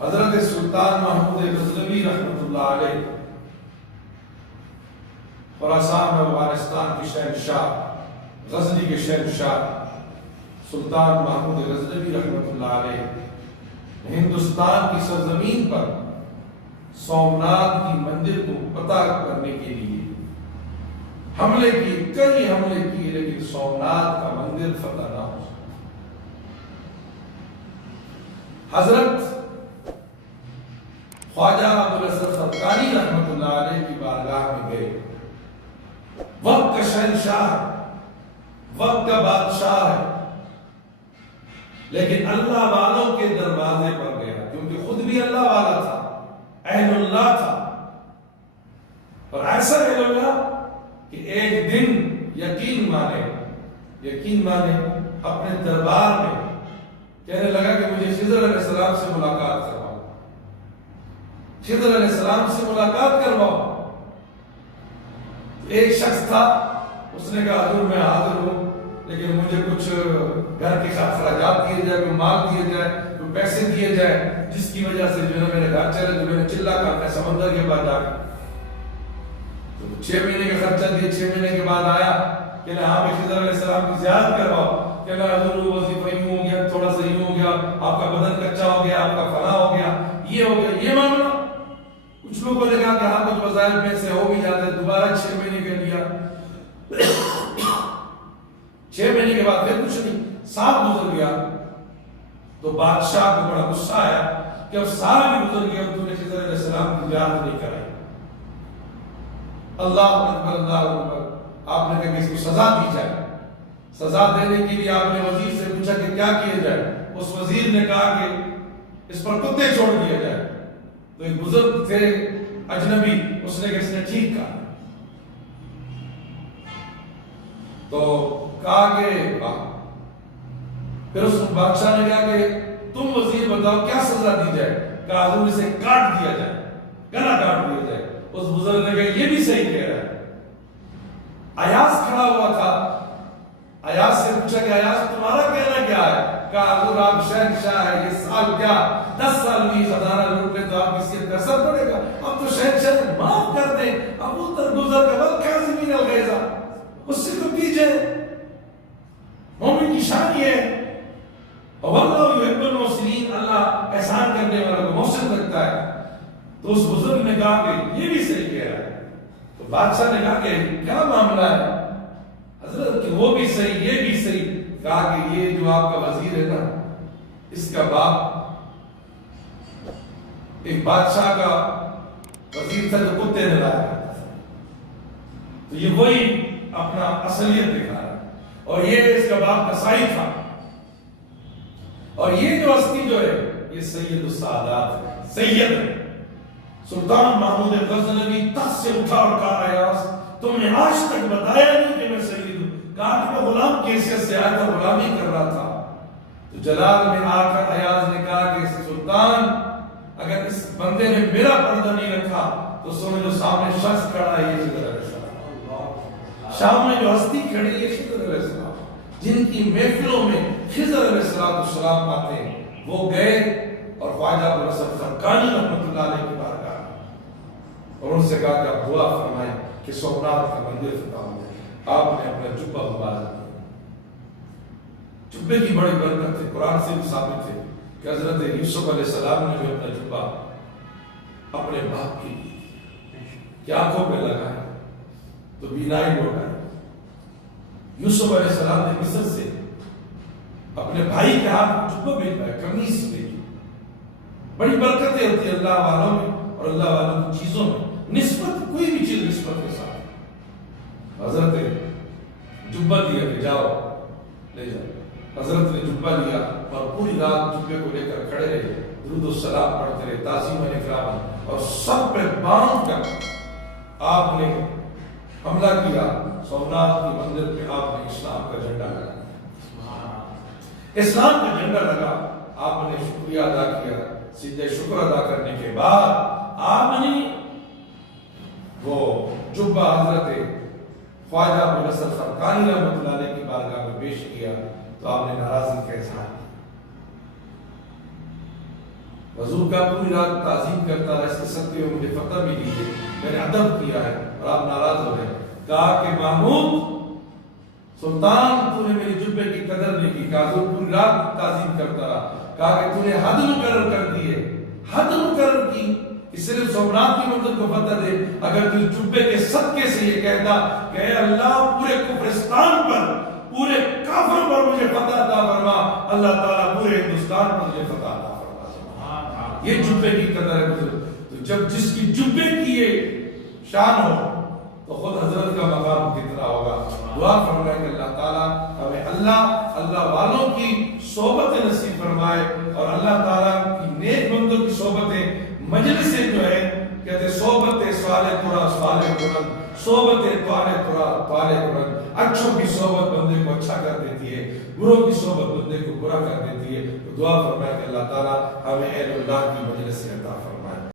حضرت سلطان محمود غزنوی رحمۃ اللہ علیہ خراسان اور افغانستان کے شہنشاہ، غزنی کے شہنشاہ سلطان محمود غزنوی رحمۃ اللہ علیہ ہندوستان کی سرزمین پر سومناتھ کی مندر کو فتح کرنے کے لیے حملے کیے، کئی حملے کیے، لیکن سومناتھ کا مندر فتح نہ ہو سکا۔ حضرت خواجہ ابوالحسن خرقانی رحمۃ اللہ علیہ کی بارگاہ میں گئے، وقت کا شہنشاہ ہے، وقت کا بادشاہ ہے، لیکن اللہ والوں کے دروازے پر گیا، کیونکہ خود بھی اللہ والا تھا، اہل اللہ تھا، اور ایسا اہل اللہ کہ ایک دن یقین مانے اپنے دربار میں کہنے لگا کہ مجھے خضر علیہ السلام سے ملاقات کرواؤ، خضر علیہ السلام سے ملاقات کرواؤ۔ ایک شخص تھا، اس نے کہا حضور میں حاضر ہوں، لیکن مجھے کچھ گھر کے اخراجات دیے جائے، کوئی مال دیے جائے، کوئی پیسے دیے جائے، جس کی وجہ سے جو ہے میرے گھر چلے، جو میں نے چلا کرنا ہے سمندر کے بعد جا کے۔ تو 6 مہینے کا خرچہ دیے، 6 مہینے کے بعد آیا کہ ہاں خضر علیہ السلام کی زیارت کرواؤ، کہ حضور وظیفہ یوں ہو گیا، تھوڑا سا یوں ہو گیا، آپ کا بدن کچا ہو گیا، آپ کا فلاں ہو گیا، یہ ہو گیا، یہ معاملہ۔ کچھ لوگوں نے کہا کہ ہاں کچھ وظائف میں سے ہو بھی جاتے، دوبارہ 6 مہینے کا لیا، 6 مہینے کے بعد پھر کچھ نہیں، سال گزر گیا، تو بادشاہ کو بڑا غصہ آیا کہ اب سال بھی گزر گیا، تو نے خضر علیہ السلام کی زیارت نہیں کرائی۔ اللہ اکبر، اللہ اکبر۔ آپ نے کہا کہ اس کو سزا دی جائے۔ سزا دینے کے لیے آپ نے وزیر سے پوچھا کہ کیا کیا جائے؟ اس وزیر نے کہا کہ اس پر کتے چھوڑ دیا جائے۔ تو ایک بزرگ تھے اجنبی، اس نے کہا اس نے ٹھیک کہا، تو کہا کہ پھر اس بادشاہ نے کہا کہ تم وزیر بتاؤ کیا سزا دی جائے؟ کہا حضور اسے کاٹ دیا جائے، گلا کاٹ دیا جائے۔ اس بزرگ نے کہا یہ بھی صحیح کہہ رہا ہے۔ ایاز کھڑا ہوا تھا، ایاز سے پوچھا کہ ایاز تمہارا کہنا کیا ہے؟ کہا حضور آپ شہنشاہ ہے، یہ سال کیا 10 سال بھی خزانہ لوٹ لے تو آپ کس کے اثر پڑے گا؟ اب تو شہنشاہ نے معاف کر دیں، ابو ترگزر کا بل کاظمین الغیظ، اس سے تو پیچھے مومن کی شان یہ ہے، واللہ یحب المحسنین، اللہ احسان کرنے والوں کو محسن رکھتا ہے۔ تو اس بزرگ نے کہا کہ یہ بھی صحیح کہہ رہا ہے۔ تو بادشاہ نے کہا کہ کیا معاملہ ہے حضرت کہ وہ بھی صحیح یہ بھی صحیح؟ کہا کہ یہ جو آپ کا وزیر ہے نا، اس کا باپ ایک بادشاہ کا وزیر تھا جو کتے نے لایا کرتا تھا، تو یہ وہی اپنا اصلیت دکھا رہا ہے، اور یہ اس کا باپ قصائی تھا، اور یہ جو ہستی جو ہے یہ سید السادات ہے، سید ہے۔ سلطان محمود غزنوی تخت سے اٹھا اور کہا ایاز تم نے آج تک بتایا نہیں کہ میں سید ہوں۔ کہا کہ میں غلام کی حیثیت سے آیا تھا، غلامی کر رہا تھا۔ تو جلال میں آ کر ایاز نے کہا کہ سلطان اگر اس بندے نے میرا پردہ نہیں رکھا تو سمجھو سامنے شخص کھڑا ہے یہ خضر علیہ السلام، شام میں جو ہستی کھڑی ہے خضر علیہ السلام، جن کی محفلوں میں خضر علیہ السلام آتے ہیں۔ وہ گئے اور خواجہ ابوالحسن خرقانی رحمۃ اللہ علیہ کی بارگاہ اور ان سے کہا کہ آپ دعا فرمائیں کہ سومناتھ کا مندر فتح ہو جائے۔ آپ نے اپنا جبہ مبارک کیا، جبے کی بڑی برکت ہے، قرآن سے بھی ثابت ہے کہ حضرت یوسف علیہ السلام نے جو اپنا جبہ اپنے باپ کی آنکھوں پہ لگایا تو بینائی لوٹ آئی۔ یوسف علیہ السلام نے مصر سے اپنے بھائی کے ہاتھ جبہ بھیجا، قمیص بھیجی۔ بڑی برکتیں ہوتی ہیں اللہ والوں میں اور اللہ والوں کی چیزوں میں، نسبت کوئی بھی چیز نسبت کے ساتھ۔ حضرت جبہ دیا کہ جاؤ لے جاؤ، حضرت نے جبہ لیا اور پوری رات جبے کو لے کر کھڑے رہے، درود و سلام پڑھتے رہے، تعظیم و اکرام، اور سب پہ باندھ کر آپ نے حملہ کیا۔ سومناتھ کے مندر پہ آپ نے اسلام کا جھنڈا لگا، اسلام کا جھنڈا لگا، آپ نے شکریہ ادا کیا۔ سجدہ شکر ادا کرنے کے بعد آپ نے وہ جبہ حضرت خواجہ ابوالحسن خرقانی رحمۃ اللہ علیہ کی بارگاہ میں پیش کیا تو آپ نے ناراضی کا اظہار کیا۔ حضور کا پوری رات تعظیم کرتا رہا، اس کے صدقے میں مجھے فتح ملی ہے، میں نے ادب کیا ہے اور آپ ناراض ہو گئے۔ کہا کہ محمود سلطان تو نے میری جبے کی قدر نہیں کی۔ کہا حضور پوری رات تعظیم کرتا رہا۔ کہا کہ تو نے حد مقرر کر دی ہے، حد مقرر کی کہ صرف سومنات کی مدت کو فتح دے۔ اگر تو جبے کے صدقے سے یہ کہتا کہ اے اللہ پورے کفرستان پر، پورے کافر پر مجھے فتح عطا فرما، اللہ تعالیٰ پورے ہندوستان پر مجھے فتح عطا فرما۔ یہ جبے کی قدر ہے بزرگ۔ تو جب جس کی جبے کی یہ شان ہو تو خود حضرت کا مقام کتنا ہوگا۔ دعا فرمائے کہ اللہ تعالیٰ ہمیں اللہ والوں کی صحبت نصیب فرمائے، اور اللہ تعالیٰ کی نیک بندوں کی صحبتیں، مجلسیں جو ہے کہتے صحبت صالح ترا صالح قرن، صحبت طالع ترا طالع قرن۔ اچھوں کی صحبت بندے کو اچھا کر دیتی ہے، بروں کی صحبت بندے کو برا کر دیتی ہے۔ تو دعا فرمائے کہ اللہ تعالیٰ ہمیں اہل اللہ کی مجلس عطا فرمائے۔